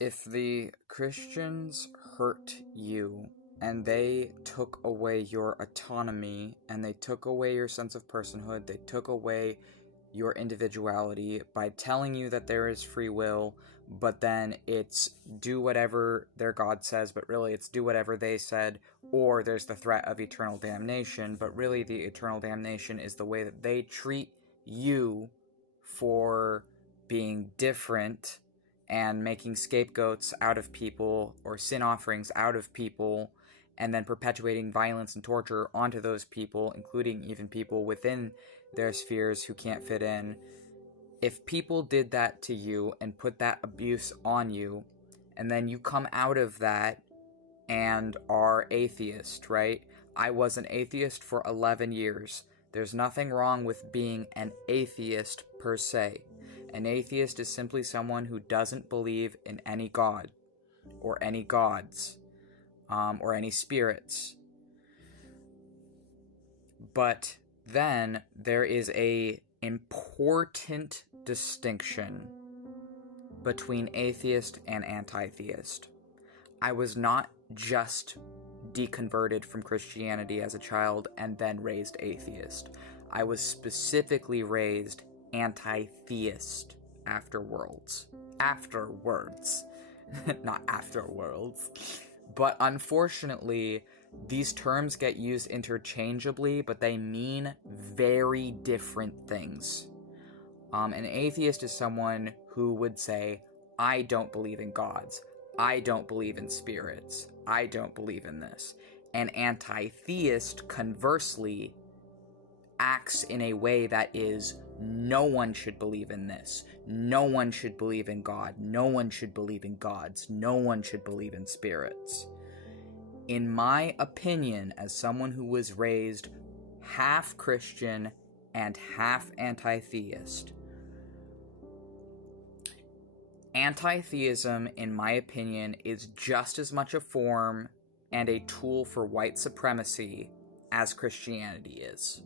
If the Christians hurt you and they took away your autonomy and they took away your sense of personhood, they took away your individuality by telling you that there is free will, but then it's do whatever their God says, but really it's do whatever they said, or there's the threat of eternal damnation, but really the eternal damnation is the way that they treat you for being different and making scapegoats out of people or sin offerings out of people, and then perpetuating violence and torture onto those people, including even people within their spheres who can't fit in. If people did that to you and put that abuse on you, and then you come out of that and are atheist, right? I was an atheist for 11 years. There's nothing wrong with being an atheist per se. An atheist is simply someone who doesn't believe in any god, or any gods, or any spirits. But then there is a important distinction between atheist and anti-theist. I was not just deconverted from Christianity as a child and then raised atheist. I was specifically raised anti-theist afterwards. Not afterwards. But unfortunately, these terms get used interchangeably, but they mean very different things. An atheist is someone who would say, I don't believe in gods. I don't believe in spirits. I don't believe in this. An anti-theist, conversely, acts in a way that is, no one should believe in this. No one should believe in God. No one should believe in gods. No one should believe in spirits. In my opinion, as someone who was raised half Christian and half anti-theist, anti-theism, in my opinion, is just as much a form and a tool for white supremacy as Christianity is.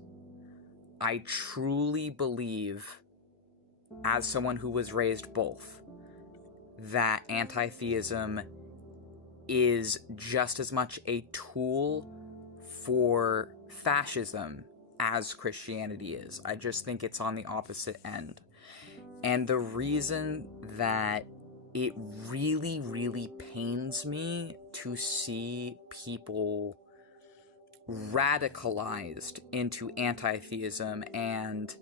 I truly believe, as someone who was raised both, that anti-theism is just as much a tool for fascism as Christianity is. I just think it's on the opposite end. And the reason that it really, really pains me to see people radicalized into anti-theism, and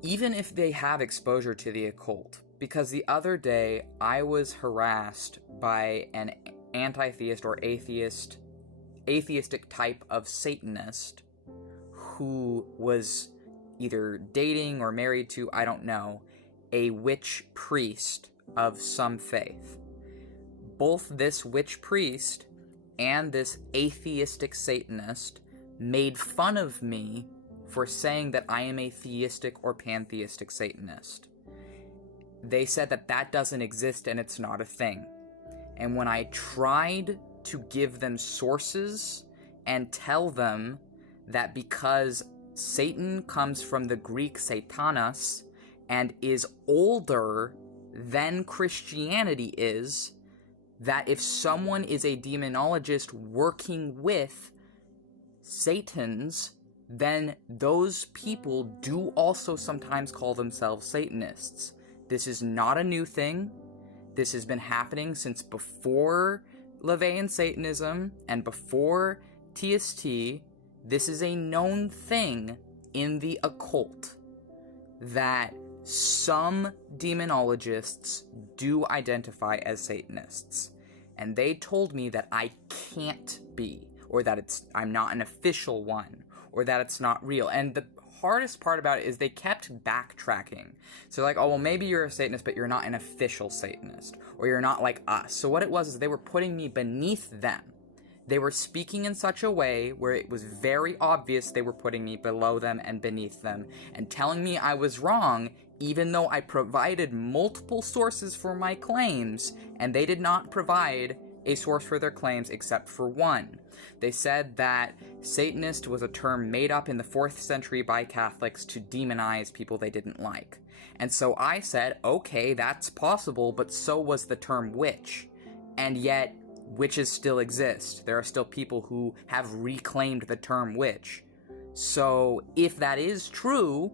even if they have exposure to the occult, because the other day I was harassed by an anti-theist or atheistic type of satanist who was either dating or married to, I don't know, a witch priest of some faith. Both this witch priest and this atheistic satanist made fun of me for saying that I am a theistic or pantheistic satanist. They said that that doesn't exist and it's not a thing. And when I tried to give them sources and tell them that because Satan comes from the Greek satanas and is older than Christianity is, that if someone is a demonologist working with Satans, then those people do also sometimes call themselves Satanists. This is not a new thing. This has been happening since before Levay and Satanism and before TST. This is a known thing in the occult that some demonologists do identify as Satanists. And they told me that I can't be, or that I'm not an official one, or that it's not real. And the hardest part about it is they kept backtracking. So like, oh, well, maybe you're a Satanist, but you're not an official Satanist, or you're not like us. So what it was is they were putting me beneath them. They were speaking in such a way where it was very obvious they were putting me below them and beneath them, and telling me I was wrong, even though I provided multiple sources for my claims, and they did not provide a source for their claims except for one. They said that Satanist was a term made up in the 4th century by Catholics to demonize people they didn't like. And so I said, okay, that's possible, but so was the term witch. And yet, witches still exist. There are still people who have reclaimed the term witch. So, if that is true,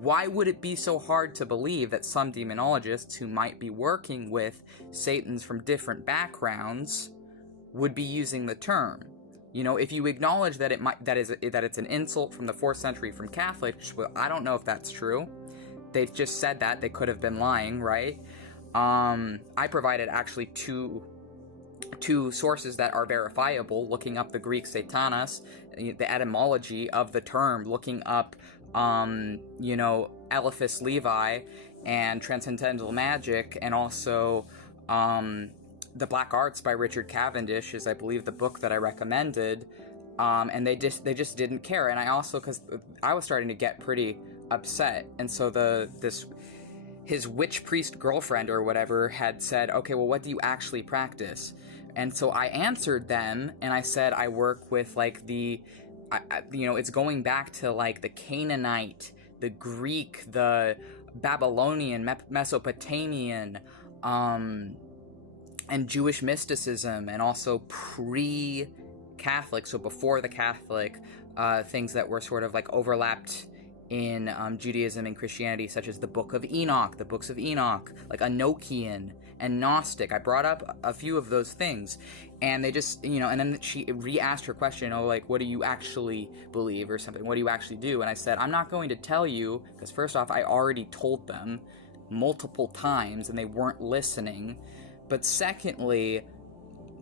why would it be so hard to believe that some demonologists who might be working with Satans from different backgrounds would be using the term? You know, if you acknowledge that it's an insult from the 4th century from Catholics, well, I don't know if that's true. They've just said that. They could have been lying, right? I provided actually two sources that are verifiable, looking up the Greek satanas, the etymology of the term, looking up, Eliphas Levay and Transcendental Magic, and also The Black Arts by Richard Cavendish is, I believe, the book that I recommended, and they just didn't care. And I also, because I was starting to get pretty upset, and so his witch priest girlfriend or whatever had said, okay, well, what do you actually practice? And so I answered them, and I said I work with, like, it's going back to, like, the Canaanite, the Greek, the Babylonian, Mesopotamian, and Jewish mysticism, and also pre-Catholic, so before the Catholic, things that were sort of, like, overlapped in Judaism and Christianity, such as the Book of Enoch, the Books of Enoch, like Enochian and Gnostic. I brought up a few of those things, and they just, and then she re-asked her question, what do you actually believe, or something, what do you actually do? And I said, I'm not going to tell you, because first off, I already told them multiple times, and they weren't listening, but secondly,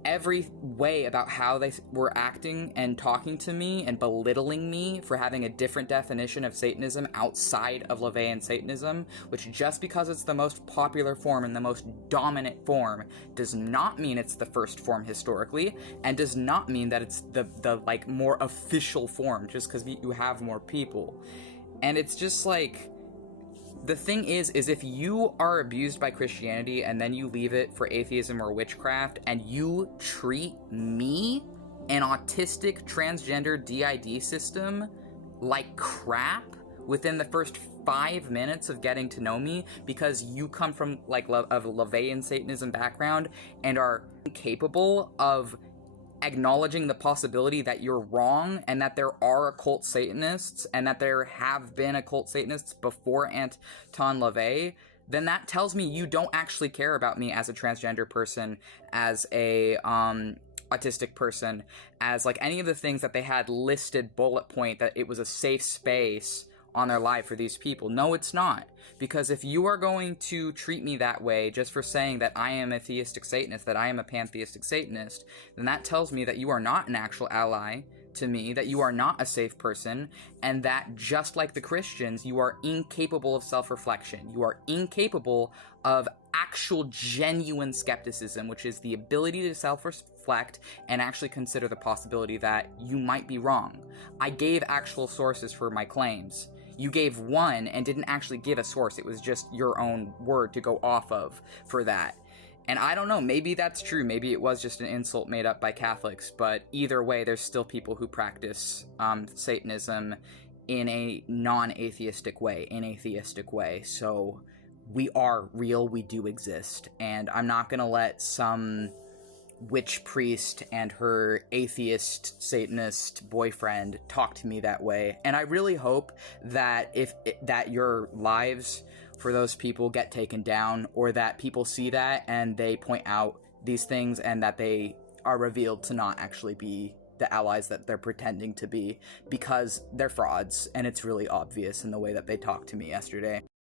every way about how they were acting and talking to me and belittling me for having a different definition of Satanism outside of Levayan Satanism, which just because it's the most popular form and the most dominant form does not mean it's the first form historically, and does not mean that it's the like more official form just because you have more people. And it's just like, the thing is if you are abused by Christianity and then you leave it for atheism or witchcraft, and you treat me, an autistic, transgender D.I.D. system, like crap within the first 5 minutes of getting to know me because you come from, like, of a Levayan Satanism background and are incapable of acknowledging the possibility that you're wrong and that there are occult Satanists and that there have been occult Satanists before Anton LaVey, then that tells me you don't actually care about me as a transgender person, as a autistic person, as, like, any of the things that they had listed bullet point that it was a safe space on their life for these people. No, it's not. Because if you are going to treat me that way just for saying that I am a theistic Satanist, that I am a pantheistic Satanist, then that tells me that you are not an actual ally to me, that you are not a safe person, and that just like the Christians, you are incapable of self-reflection. You are incapable of actual genuine skepticism, which is the ability to self-reflect and actually consider the possibility that you might be wrong. I gave actual sources for my claims. You gave one and didn't actually give a source. It was just your own word to go off of for that. And I don't know, maybe that's true. Maybe it was just an insult made up by Catholics. But either way, there's still people who practice Satanism in a non-atheistic way, an atheistic way. So we are real, we do exist. And I'm not going to let some witch priest and her atheist Satanist boyfriend talk to me that way. And I really hope that that your lives for those people get taken down, or that people see that and they point out these things and that they are revealed to not actually be the allies that they're pretending to be, because they're frauds and it's really obvious in the way that they talked to me yesterday.